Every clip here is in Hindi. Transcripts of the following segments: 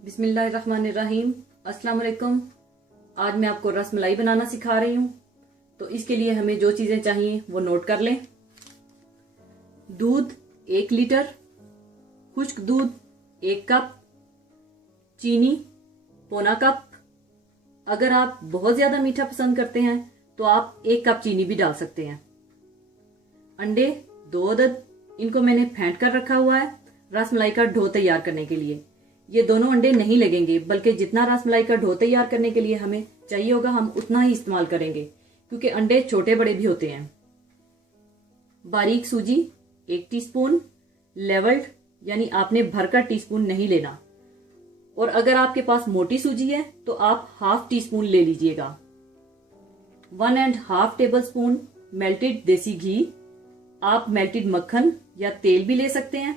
बिस्मिल्लाहिर्रहमानिर्रहीम। अस्सलाम वालेकुम। आज मैं आपको रसमलाई बनाना सिखा रही हूँ। तो इसके लिए हमें जो चीज़ें चाहिए वो नोट कर लें। दूध 1 लीटर, खुश्क दूध 1 कप, चीनी पौना कप। अगर आप बहुत ज़्यादा मीठा पसंद करते हैं तो आप 1 कप चीनी भी डाल सकते हैं। अंडे 2 अदद, इनको मैंने फेंट कर रखा हुआ है रसमलाई का डो तैयार करने के लिए। ये दोनों अंडे नहीं लगेंगे, बल्कि जितना रसमलाई का डो तैयार करने के लिए हमें चाहिए होगा हम उतना ही इस्तेमाल करेंगे, क्योंकि अंडे छोटे बड़े भी होते हैं। बारीक सूजी 1 टीस्पून, लेवल्ड यानी आपने भरकर टीस्पून नहीं लेना। और अगर आपके पास मोटी सूजी है तो आप ½ टीस्पून ले लीजिएगा। 1½ टेबल स्पून मेल्टेड देसी घी, आप मेल्टेड मक्खन या तेल भी ले सकते हैं।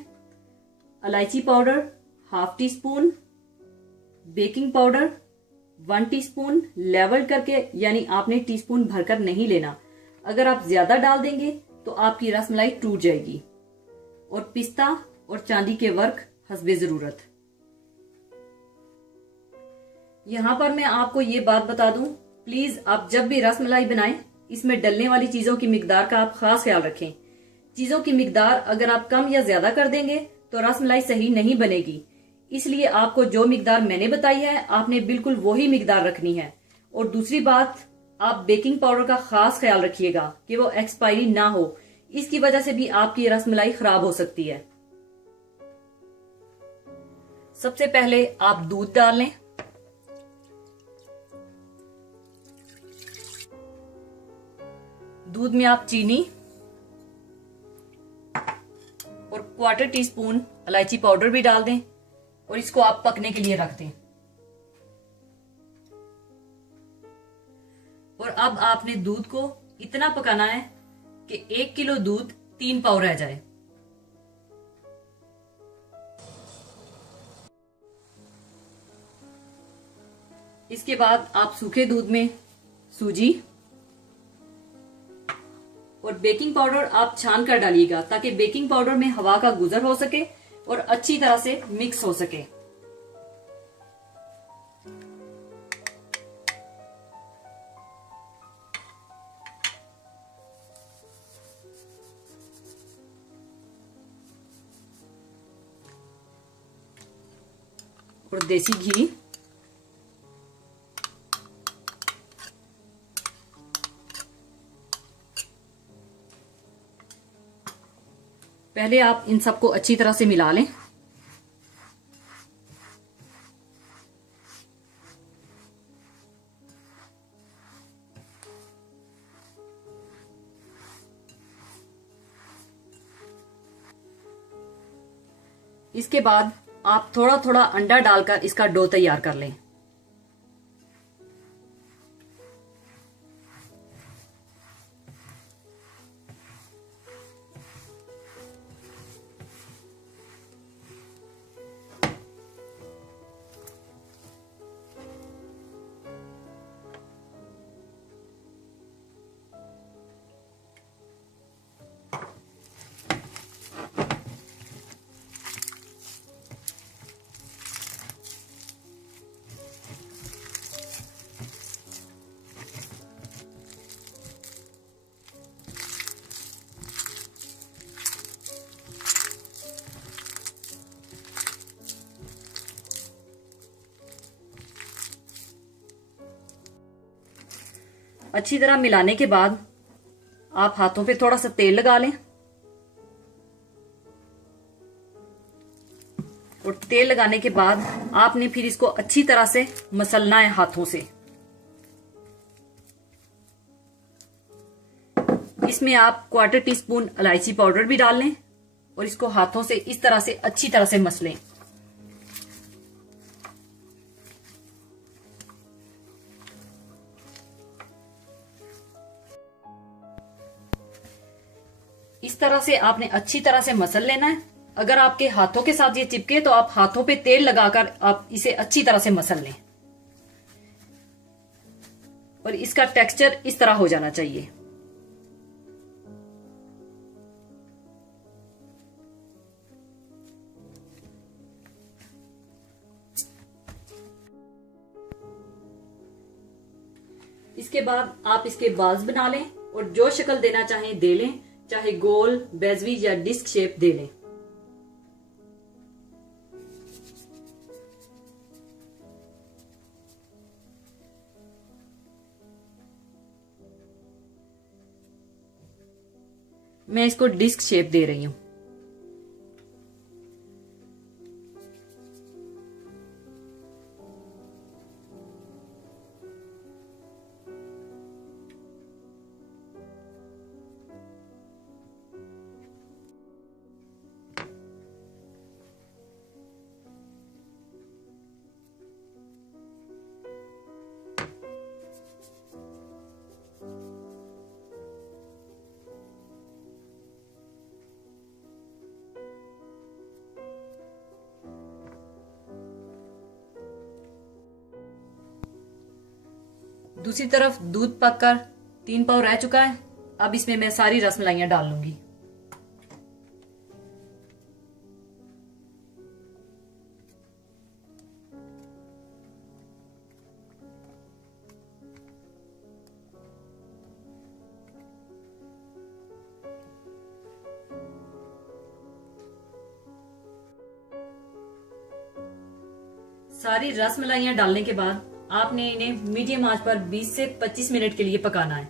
इलायची powder ½ teaspoon, baking powder 1 teaspoon level करके, यानी आपने टीस्पून भरकर नहीं लेना। अगर आप ज्यादा डाल देंगे तो आपकी रसमलाई टूट जाएगी। और पिस्ता और चांदी के वर्क हस्बे जरूरत। यहां पर मैं आपको ये बात बता दूं, प्लीज आप जब भी रसमलाई बनाएं इसमें डलने वाली चीजों की मिकदार का आप खास ख्याल रखें। चीजों की मिकदार अगर आप कम या ज्यादा कर देंगे तो रसमलाई सही नहीं बनेगी। इसलिए आपको जो मिकदार मैंने बताई है आपने बिल्कुल वही मिकदार रखनी है। और दूसरी बात, आप बेकिंग पाउडर का खास ख्याल रखिएगा कि वो एक्सपायरी ना हो, इसकी वजह से भी आपकी रसमलाई खराब हो सकती है। सबसे पहले आप दूध डाल लें। दूध में आप चीनी और 1/4 टीस्पून इलायची पाउडर भी डाल दें और इसको आप पकने के लिए रख दें। और अब आपने दूध को इतना पकाना है कि 1 किलो दूध 3 पाव रह जाए। इसके बाद आप सूखे दूध में सूजी और बेकिंग पाउडर आप छान कर डालिएगा, ताकि बेकिंग पाउडर में हवा का गुजर हो सके और अच्छी तरह से मिक्स हो सके। और देसी घी पहले आप इन सबको अच्छी तरह से मिला लें। इसके बाद आप थोड़ा थोड़ा अंडा डालकर इसका डो तैयार कर लें। अच्छी तरह मिलाने के बाद आप हाथों पे थोड़ा सा तेल लगा लें। और तेल लगाने के बाद आपने फिर इसको अच्छी तरह से मसलना है हाथों से। इसमें आप 1/4 टीस्पून इलायची पाउडर भी डाल लें और इसको हाथों से इस तरह से अच्छी तरह से मसलें। इस तरह से आपने अच्छी तरह से मसल लेना है। अगर आपके हाथों के साथ ये चिपके तो आप हाथों पे तेल लगाकर आप इसे अच्छी तरह से मसल लें। और इसका टेक्सचर इस तरह हो जाना चाहिए। इसके बाद आप इसके बाल्स बना लें और जो शक्ल देना चाहें दे लें, चाहे गोल, बेजवी या डिस्क शेप दे लें। मैं इसको डिस्क शेप दे रही हूं। दूसरी तरफ दूध पककर 3 पाव रह चुका है। अब इसमें मैं सारी रसमलाइयां डाल लूंगी। सारी रसमलाइयां डालने के बाद आपने इन्हें मीडियम आंच पर 20 से 25 मिनट के लिए पकाना है।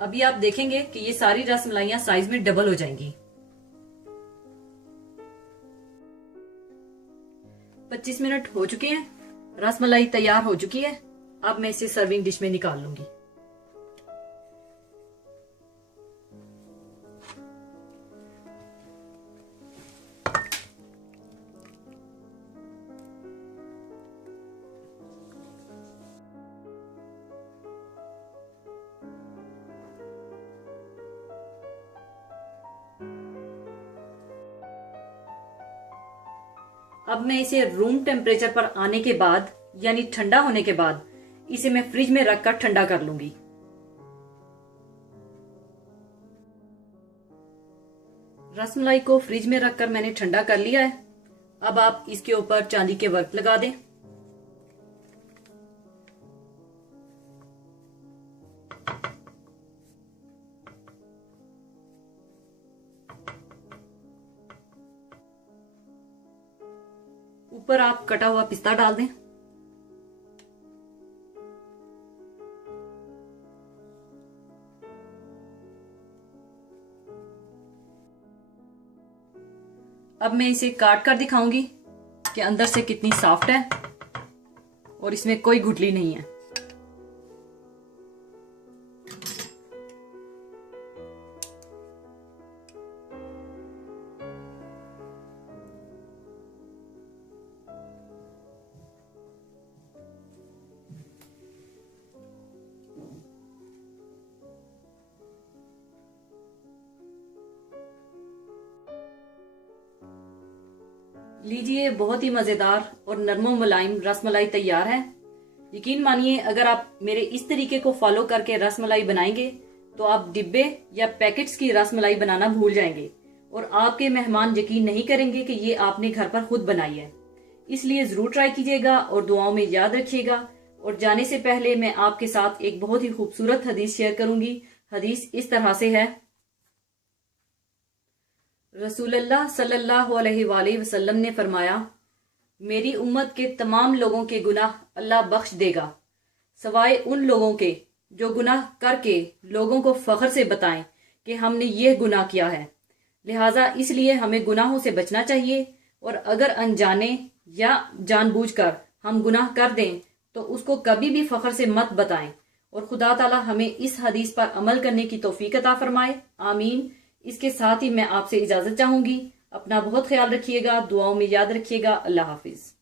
अभी आप देखेंगे कि ये सारी रसमलाइयां साइज में डबल हो जाएंगी। 25 मिनट हो चुके हैं, रसमलाई तैयार हो चुकी है। अब मैं इसे सर्विंग डिश में निकाल लूंगी। अब मैं इसे रूम टेम्परेचर पर आने के बाद यानी ठंडा होने के बाद इसे मैं फ्रिज में रखकर ठंडा कर लूंगी। रसमलाई को फ्रिज में रखकर मैंने ठंडा कर लिया है। अब आप इसके ऊपर चांदी के वर्क लगा दें। ऊपर आप कटा हुआ पिस्ता डाल दें। अब मैं इसे काट कर दिखाऊंगी कि अंदर से कितनी सॉफ्ट है और इसमें कोई गुठली नहीं है। लीजिए, बहुत ही मजेदार और नरमो मुलायम रसमलाई तैयार है। यकीन मानिए, अगर आप मेरे इस तरीके को फॉलो करके रसमलाई बनाएंगे तो आप डिब्बे या पैकेट्स की रसमलाई बनाना भूल जाएंगे और आपके मेहमान यकीन नहीं करेंगे कि ये आपने घर पर खुद बनाई है। इसलिए जरूर ट्राई कीजिएगा और दुआओं में याद रखिएगा। और जाने से पहले मैं आपके साथ एक बहुत ही खूबसूरत हदीस शेयर करूंगी। हदीस इस तरह से है, रसूलुल्लाह सल्लल्लाहु अलैहि वसल्लम ने फरमाया, मेरी उम्मत के तमाम लोगों के गुनाह अल्लाह बख्श देगा सवाए उन लोगों के जो गुनाह करके लोगों को फख्र से बताएं कि हमने ये गुनाह किया है। लिहाजा इसलिए हमें गुनाहों से बचना चाहिए और अगर अनजाने या जानबूझकर हम गुनाह कर दें तो उसको कभी भी फख्र से मत बताएं। और खुदा ताला हमें इस हदीस पर अमल करने की तौफीक अता फरमाए, आमीन। इसके साथ ही मैं आपसे इजाजत चाहूंगी। अपना बहुत ख्याल रखिएगा, दुआओं में याद रखिएगा। अल्लाह हाफिज।